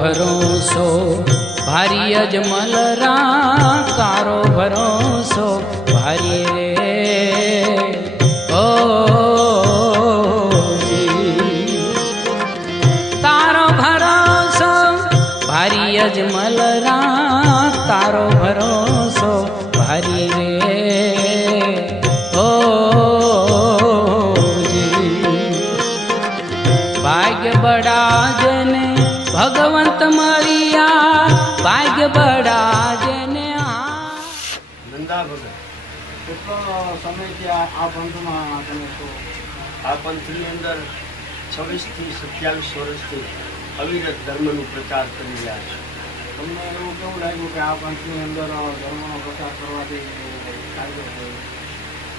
ભરોસો ભારી અજમલ રા તારો ભરોસો ભારી રે ઓ તારો ભરોસો ભારી અજમલ રા તારો ભરોસો ભારી રે ઓ ભાગ્ય બડા જને ભગવંત મળ્યા ભાગ્ય બડા જને નંદા ભગત કેટલો સમયથી આ પંથમાં તમે છો? આ પંથની અંદર 26 થી 27 વર્ષથી અવિરત ધર્મનો પ્રચાર કરી રહ્યા છે. તમને એવું કેવું લાગ્યું કે આ પંથની અંદર ધર્મનો પ્રચાર કરવાથી ફાયદો થયો?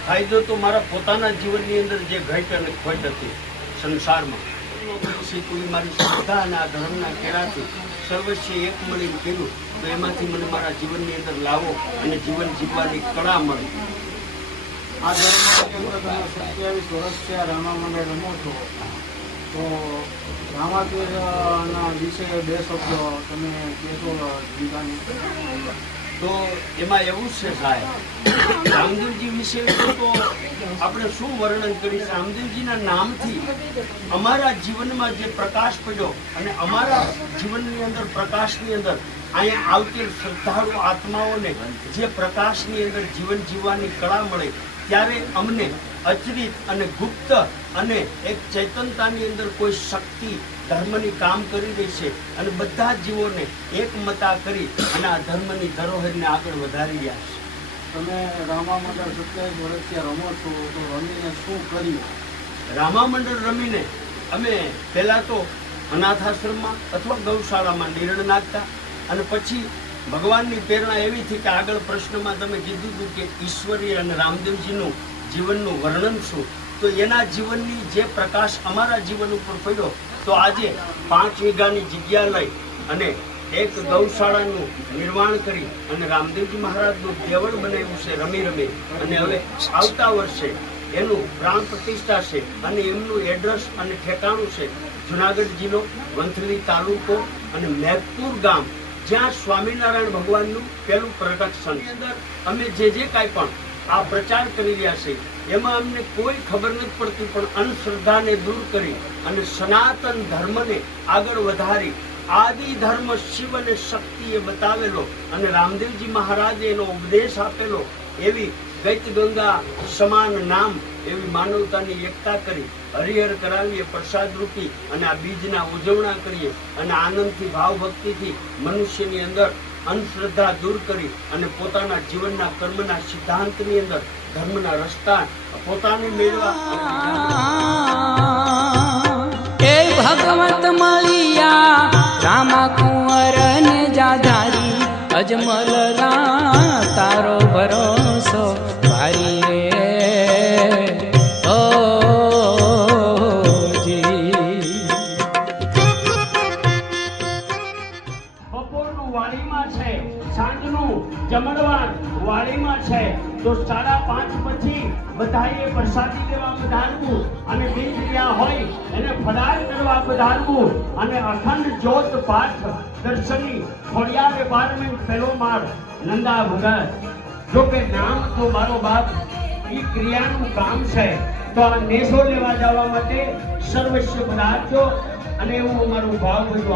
ફાયદો તો મારા પોતાના જીવનની અંદર જે ઘટ અને ખોટ હતી સંસારમાં, પછી કોઈ મારી શ્રદ્ધા અને આ ધર્મના કેળાથી સર્વસ્વ એક મળીને કર્યું તો એમાંથી મને મારા જીવનની અંદર લાવો અને જીવન જીવવાની કળા મળી. આ ધર્મમાં 27 વર્ષથી આ રામા મંડળ રમો છો, તો રામાપીરના વિશે 2 શબ્દો તમે કહેશો જીવવાની? તો એમાં એવું છે સાહેબ, રામદેવજી વિશે તો આપણે શું વર્ણન કરીશ. રામદેવજીના નામથી અમારા જીવનમાં જે પ્રકાશ પડ્યો અને અમારા જીવનની અંદર પ્રકાશની અંદર અહીંયા આવતી શ્રદ્ધાળુ આત્માઓને જે પ્રકાશની અંદર જીવન જીવવાની કળા મળે ત્યારે અમને અચરિત અને ગુપ્ત અને એક ચૈતન્યતાની અંદર કોઈ શક્તિ ધર્મની કામ કરી રહી છે અને બધા જીવોને એકમતા કરી અને આ ધર્મની ધરોહરને આગળ વધારી રહ્યા છે. તમે રામા મંડળ 27 વર્ષથી રમો છો, તો રમીને શું કર્યું? રામા મંડળ રમીને અમે પહેલાં તો અનાથાશ્રમમાં અથવા ગૌશાળામાં નિર્ણય નાખતા અને પછી ભગવાનની પ્રેરણા એવી થઈ કે આગળ પ્રશ્નમાં તમે કીધું હતું કે ઈશ્વરી અને રામદેવજીનું જીવનનું વર્ણન શું, તો એના જીવનની જે પ્રકાશ અમારા જીવન ઉપર પડ્યો તો આજે 5 વીઘાની જગ્યા લઈ અને એક ગૌશાળાનું નિર્માણ કરી અને રામદેવજી મહારાજનું દેવળ બનાવ્યું છે રમી રમી. અને હવે આવતા વર્ષે એનું પ્રાણ પ્રતિષ્ઠા છે અને એમનું એડ્રેસ અને ઠેકાણું છે જુનાગઢ જિલ્લો, વંથલી તાલુકો અને મેઘપુર ગામ, જ્યાં સ્વામિનારાયણ ભગવાનનું પહેલું પ્રગટ અંદર અમે જે કાંઈ પણ આ પ્રચાર કરી રહ્યા છે એમાં અમને કોઈ ખબર નથી પડતી, પણ અંધશ્રદ્ધાને દૂર કરી અને સનાતન ધર્મને આગળ વધારી આદિ ધર્મ શિવ અને શક્તિએ બતાવેલો અને રામદેવજી મહારાજે એનો ઉપદેશ આપેલો એવી ગૈત ગંગા સમાન નામ એવી માનવતાની એકતા કરી હરિહર કરાવીએ પ્રસાદ રૂપી અને આ બીજના ઉજવણા કરીએ અને આનંદથી ભાવ ભક્તિથી મનુષ્યની અંદર અંધશ્રદ્ધા દૂર કરી અને પોતાના જીવનના કર્મના સિદ્ધાંતની અંદર ધર્મના રસ્તા પોતાને મેળવા એ ભગવંત મળ્યા રામા કુંવર ને જાધારી અજમલ રા તારો ભરોસો ભારી રે ઓ વાડીમાં છે, સાંજનું જમણવાર વાડીમાં છે, તો 5:30 પછી બધાએ પ્રસાદી લેવા પધારવું અને બીજ રહ્યા હોય એને ફરાર કરવા પધારવું અને અખંડ જ્યોત પાઠ દર્શની ખોડિયાર એપાર્ટમેન્ટ પહેલો માળ નંદા ભગત. જો કે નામ તો મારો બાપ એ ક્રિયાનું કામ છે, તો આ નેસો લેવા જવા માટે સર્વસ્વ પધારજો અને એવું અમારું ભાવ બધું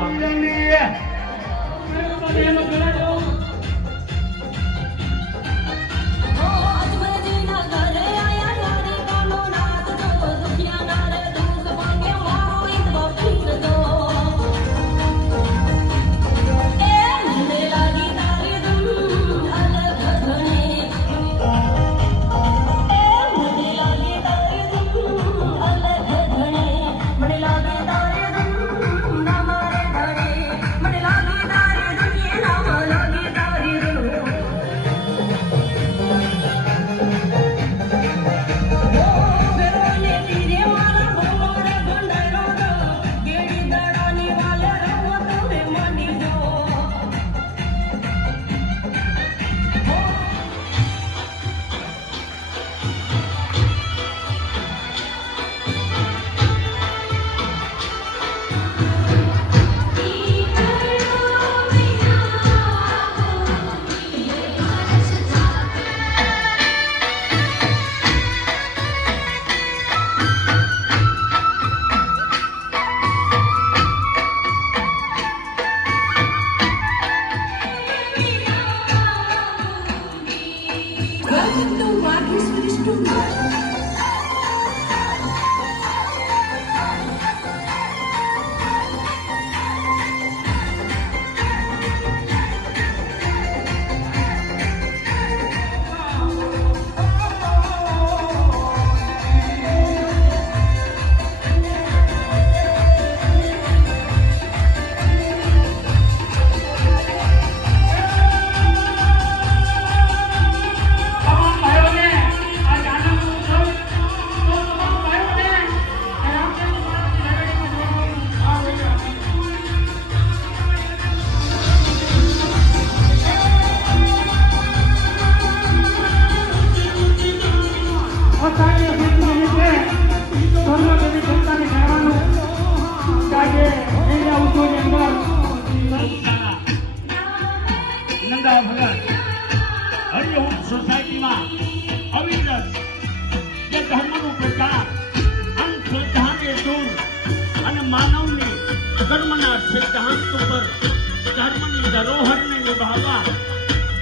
ધર્મના સિદ્ધાંત ઉપર ધર્મની ધરોહરને નિભાવવા,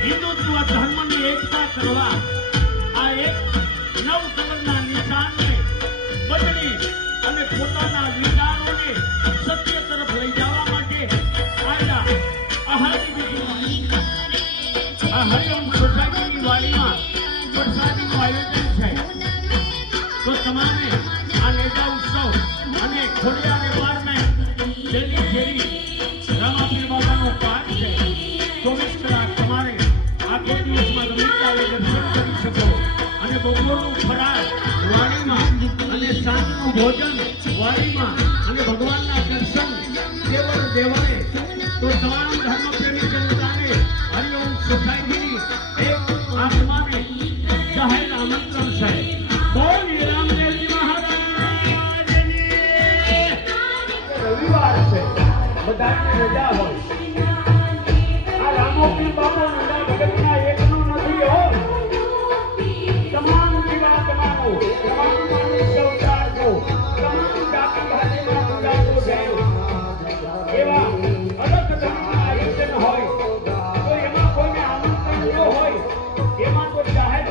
હિન્દુત્વ ધર્મની એકતા કરવા, આ એક નવ કલરના નિશાનને બદલી અને પોતાના વિચારોને સત્ય તરફ લઈ જવા માટે આ હરિઓમ સોસાયટીની વાડીમાં વરસાદીનું આયોજન છે. તો તમારે આ નેજા ઉત્સવ અને ખોડિયાર એપાર્ટમેન્ટ દિલ્હી શેરી રામાપીર બાબાનો પાઠ છે. 24 કલાક તમારે આખો દિવસમાં ગમે ત્યારે દર્શન કરી શકો અને બપોરનું ફરાળ વાડીમાં અને સાંજનું ભોજન વાડીમાં અને ભગવાનના દર્શન દેવળે. તો તમામ ધર્મપ્રેમી જનતાને હરિઓમ સોસાયટીની એક આત્માને જાહેર આમંત્રણ છે. બોલ રામદેવજી મહારાજની. રવિવાર છે, બધાને રજા હોય. આ રામોપીર બાબા નંદા ભગતના એકનો નથી હો. તમામ જીવાત્માનો, તમામ મનુષ્ય અવતારનો, તમામ જાતિ ભાતિના પૂજાકો છે. એવા અલગ ધર્મના આયોજન હોય તો એમાં કોઈને આમંત્રણ ન હોય, એમાં તો જાહેર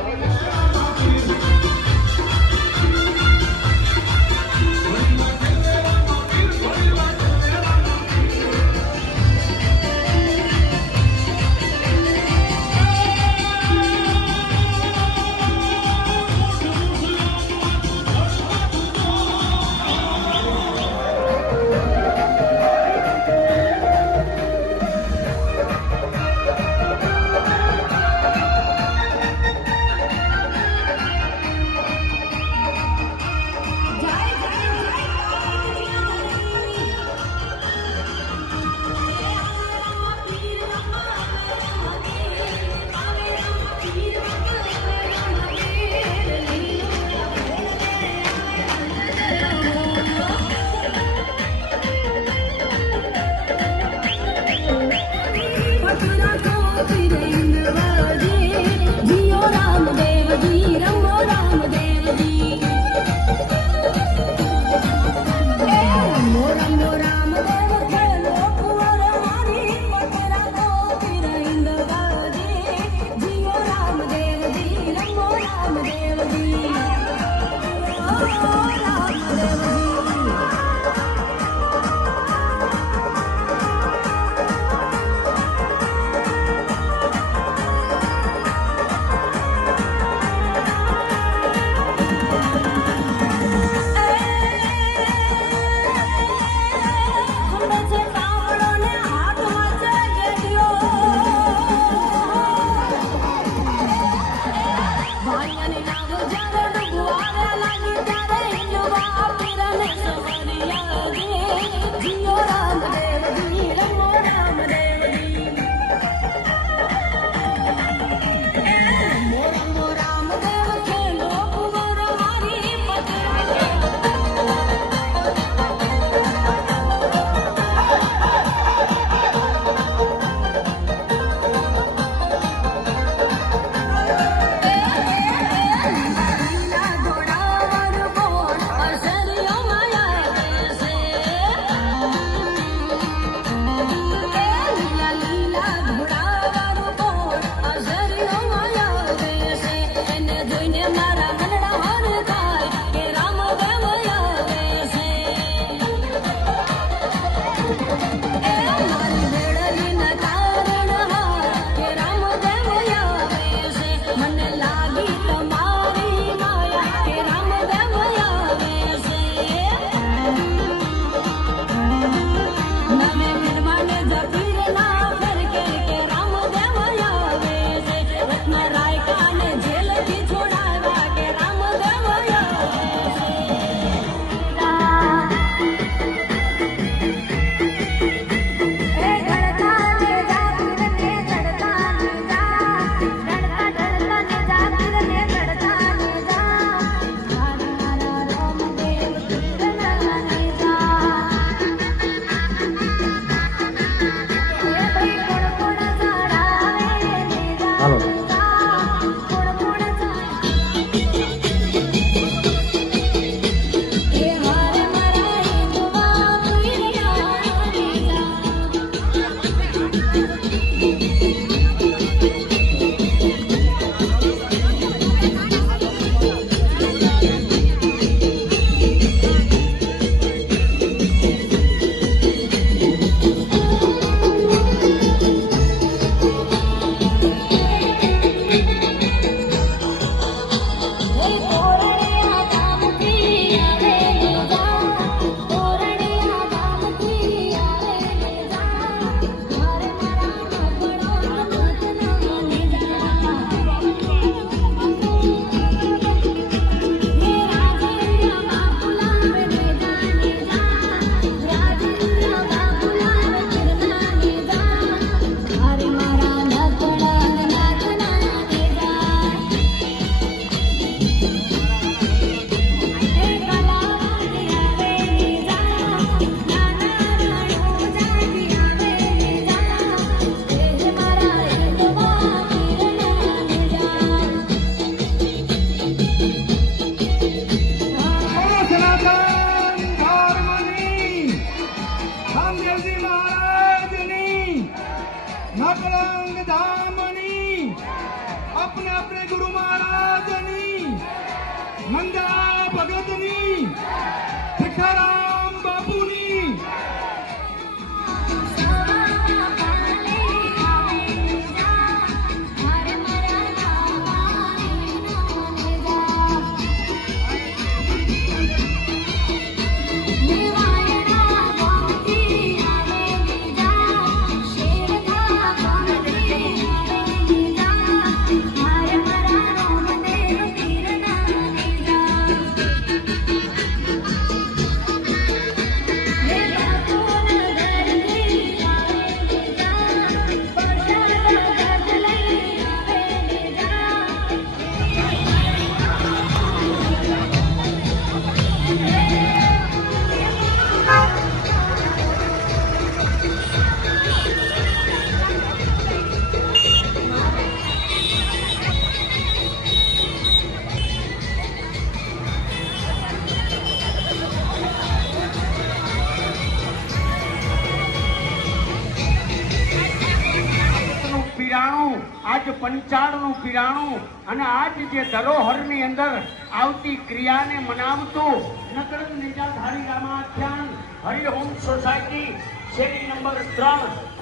આજ પંચાળનું પીરાણું અને આજ જે ધરોહરની અંદર આવતી ક્રિયાને મનાવતું નકરંગ નિજાધારી રામાખ્યાન હરિઓમ સોસાયટી શેરી નંબર 3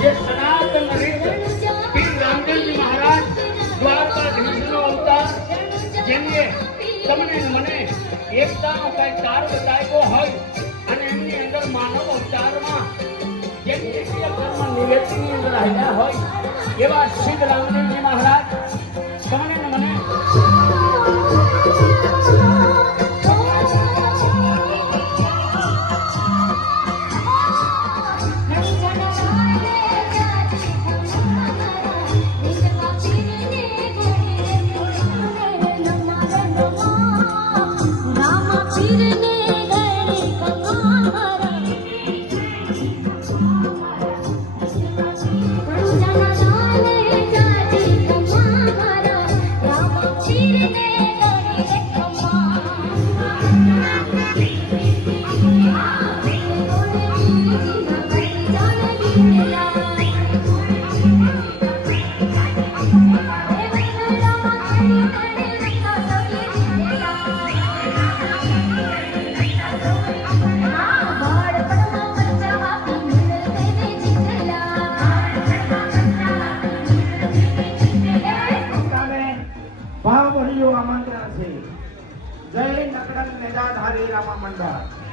જે સનાતન રીત પીર રામદેવજી મહારાજ દ્વારકાધીશનો અવતાર જેમને તમને મને એકતાનો કઈ તાર બતાવ્યો હોય અને એમની અંદર માનવ અવતારમાં જેમ કર્મ નિવેદનની અંદર આવ્યા હોય એવા સિદ્ધ રામદેવજી મહારાજ તમને મને આમંત્રણ છે. જય નકળંગ નિજાધારી રામા મંડળ.